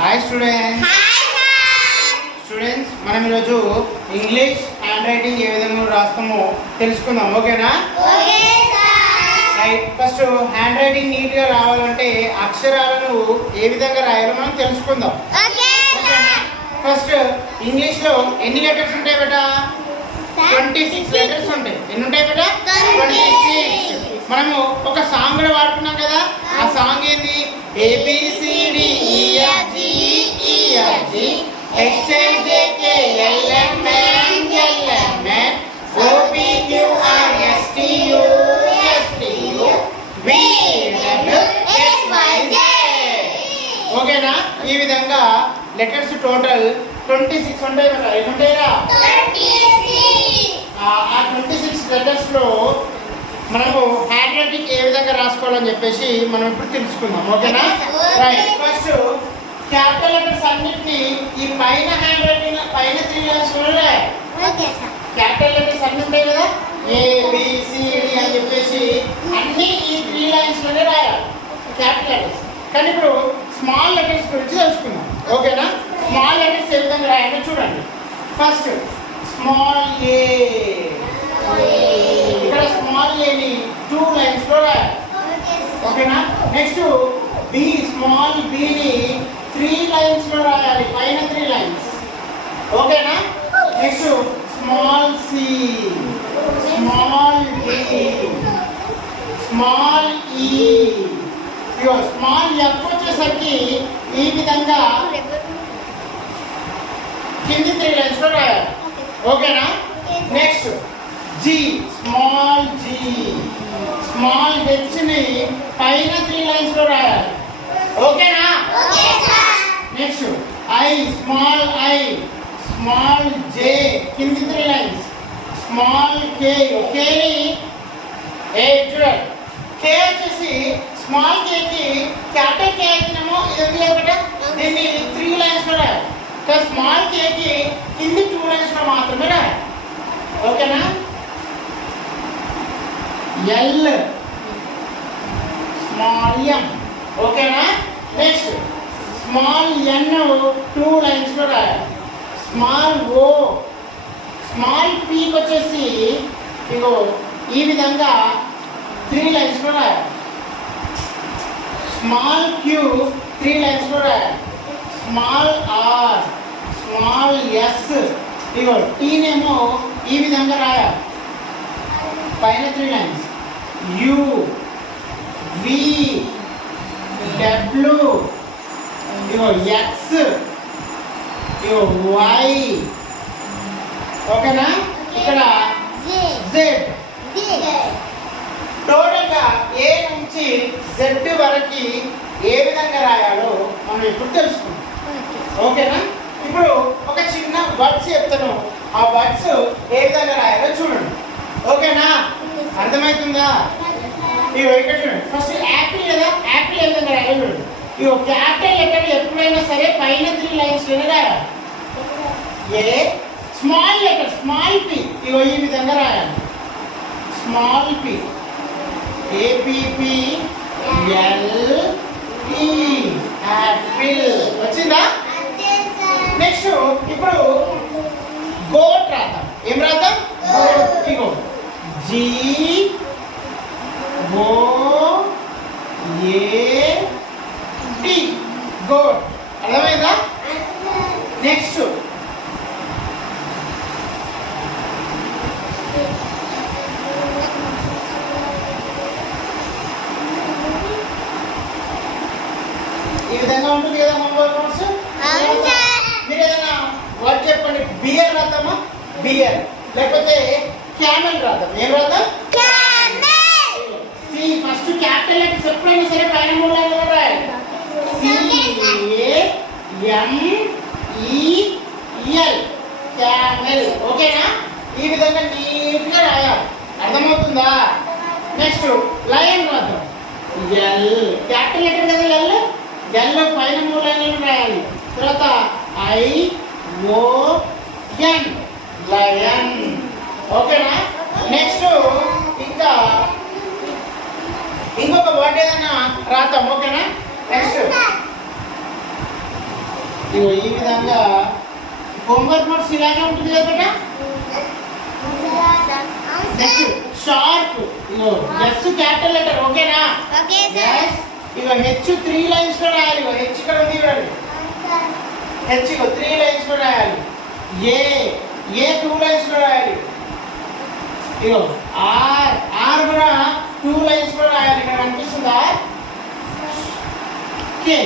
Hi students మనం ఈరోజు English hand writing ఏ విధంగా రాస్తామో తెలుసుకుందాం. ఓకేనా? రైట్. ఫస్ట్ హ్యాండ్ రైటింగ్ నీట్గా రావాలంటే అక్షరాలను ఏ విధంగా రాయాలో మనం తెలుసుకుందాం. ఓకేనా? ఫస్ట్ ఇంగ్లీష్లో ఎన్ని లెటర్స్ ఉంటాయి బేటా? 26 లెటర్స్ ఉంటాయి. ఎన్ని ఉంటాయి బేటా? 26. మనము ఒక సాంగ్ కూడా వాడుకున్నాం కదా. ఆ సాంగ్ ఏంది? ABCDEFGEFG HIJKLMNLMN OPQRSTU VWXYZ. ఓకేనా? ఈ విధంగా లెటర్స్ టోటల్ 26 ఉంటాయి కదా. ఎన్ని ఉంటాయిరా? ఆ 26 లెటర్స్ లో మనము హ్యాండ్ రైటింగ్ ఏ విధంగా రాసుకోవాలని చెప్పేసి మనం ఇప్పుడు తెలుసుకుందాం. ఓకేనా? రైట్. ఫస్ట్ క్యాపిటల్ లెటర్స్ అన్నిటిని ఈ పైన హ్యాండ్ రైటింగ్ పైన 3 లైన్స్ లో రాయాలి. క్యాపిటల్ లెటర్స్ అన్ని ఉంటాయి కదా, ABCD అని చెప్పేసి అన్ని ఈ 3 లైన్స్ లోనే రాయాలి క్యాపిటల్ లెటర్స్. కానీ ఇప్పుడు స్మాల్ లెటర్స్ గురించి తెలుసుకుందాం. ఓకేనా? స్మాల్ లెటర్స్ ఏ విధంగా రాయాలో చూడండి. ఫస్ట్ స్మాల్ ఏ, ఇక్కడ స్మాల్ ఏని 2 లైన్స్ లో రాయాలి. ఓకేనా? నెక్స్ట్ బి, స్మాల్ బి ని 3 లైన్స్ లో రాయాలి, పైన 3 లైన్స్. ఓకేనా? Next small c, small d, small e, small f వచ్చేసరికి ఈ విధంగా కింది 3 లైన్స్ లో రాయాలి. ఓకేనా? Next g, small g, small h ని పైన 3 లైన్స్ లో రాయాలి. ఓకేనా? Next i, small i, small j కింది 3 లైన్స్. స్మాల్ కే, కే ని చూడండి, కే వచ్చేసి స్మాల్ కే కి క్యాపిటల్ కే అయితేనేమో ఇది ఉంది కదా, దీన్ని 3 లైన్స్ లో రాయాలి. స్మాల్ కే కి కింది 2 లైన్స్ లో మాత్రమే రాయాలి. ఓకేనా? ఎల్, స్మాల్ ఎం. ఓకేనా? నెక్స్ట్ స్మాల్ ఎన్ 2 లైన్స్ లో రాయాలి. స్మాల్ ఓ, స్మాల్ పీకి వచ్చేసి ఇగో ఈ విధంగా 3 లైన్స్ లో రాయాలి. స్మాల్ క్యూ 3 లైన్స్ లో రాయాలి. స్మాల్ ఆర్, స్మాల్ ఎస్, ఇగో టీనేమో ఈ విధంగా రాయాలి, పైన 3 లైన్స్. యు, వి, డబ్ల్యూ, ఇగో ఎక్స్, ఇగో వై. ఓకేనా? ఇక్కడ జెడ్. టోటల్గా ఏ నుంచి జెడ్ వరకు ఏ విధంగా రాయాలో మనం ఇప్పుడు తెలుసుకుందాం. ఓకేనా? ఇప్పుడు ఒక చిన్న వర్డ్స్ చెప్తాను, ఆ వర్డ్స్ ఏ విధంగా రాయాలో చూడండి. ఓకేనా? అర్థమవుతుందా? ఇవి ఇక్కడ చూడండి. ఫస్ట్ యాపిల్ కదా, యాపిల్ ఏ విధంగా రాయాలో చూడండి. ఇవి క్యాపిటల్ లెటర్ ఎప్పుడైనా సరే పైన 3 లైన్స్ లోనే రాయాలి. A, small letter small P ఇగో ఈ విధంగా రాయాలి. Small P, APPLE apple. వచ్చిందా? నెక్స్ట్ ఇప్పుడు గోట్ రాద్దాం. ఏం రాద్దాం? గోట్. ఇగో G O A T goat. అర్థమైందా? నెక్స్ట్ ఈ విధంగా ఉంటుంది కదా హోంవర్క్ నోట్స్. మీరు ఏదైనా వర్డ్ చెప్పండి. బియర్ రాద్దామా? బియర్. లేకపోతే క్యామెల్ రాద్దాం. ఏం రాద్దాం? సి, ఫస్ట్ క్యాపిటల్ లెటర్స్ ఎప్పుడైనా సరే పైన 3 లైన్లు రాయాలి. CAMEL camel. ఓకేనా? ఈ విధంగా నీట్గా రాయాలి. అర్థమవుతుందా? నెక్స్ట్ లయన్ రాద్దాం. ఎల్, క్యాపిటల్ లెటర్ కదా ఎల్, ఎల్ పైన 3 లైన్లు రాయాలి. తర్వాత ION లయన్. ఓకేనా? నెక్స్ట్ ఇంకా ఇంకొక వర్డ్ ఏదైనా రాద్దాం. ఓకేనా? నెక్స్ట్ ఇగో ఈ విధంగా హోంవర్క్ నోట్స్ ఇలాగే ఉంటుంది కదా బేటా. Next sharp. ఇగో ఎస్ క్యాపిటల్ లెటర్ ఓకేనా. Okay sir. ఇగో హెచ్ 3 లైన్స్ లో రాయాలి. ఇగో హెచ్ ఇక్కడ ఉంది చూడండి. హెచ్ ఇగో 3 లైన్స్ లో రాయాలి. ఏ 2 లైన్స్ లో రాయాలి. ఇగో ఆర్ కూడా 2 లైన్స్ లో రాయాలి. ఇక్కడ కనిపిస్తుందా. ఓకే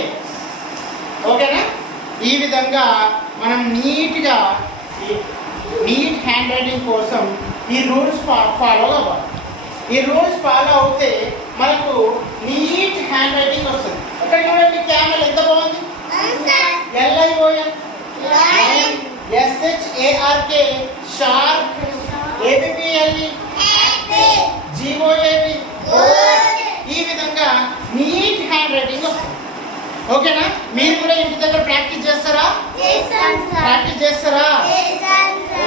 ఓకేనా. ఈ విధంగా మనం నీట్గా నీట్ హ్యాండ్ రైటింగ్ కోసం ఈ రూల్స్ ఫాలో అవ్వాలి. ఈ రూల్స్ ఫాలో అవుతే మనకు నీట్ హ్యాండ్ రైటింగ్ వస్తుంది. ఇక్కడ చూడండి క్యామెల్ ఎంత బాగుంది. LION SHARK shark APPLE GOAT ఈ విధంగా నీట్ హ్యాండ్ రైటింగ్ వస్తుంది. ఓకేనా. మీరు కూడా ఇంటి దగ్గర ప్రాక్టీస్ చేస్తారా.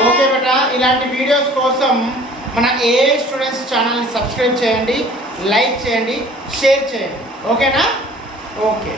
ఓకే బేటా. ఇలాంటి వీడియోస్ కోసం మన AI స్టూడెంట్స్ ఛానల్ని సబ్స్క్రైబ్ చేయండి, లైక్ చేయండి, షేర్ చేయండి. ఓకేనా. ఓకే.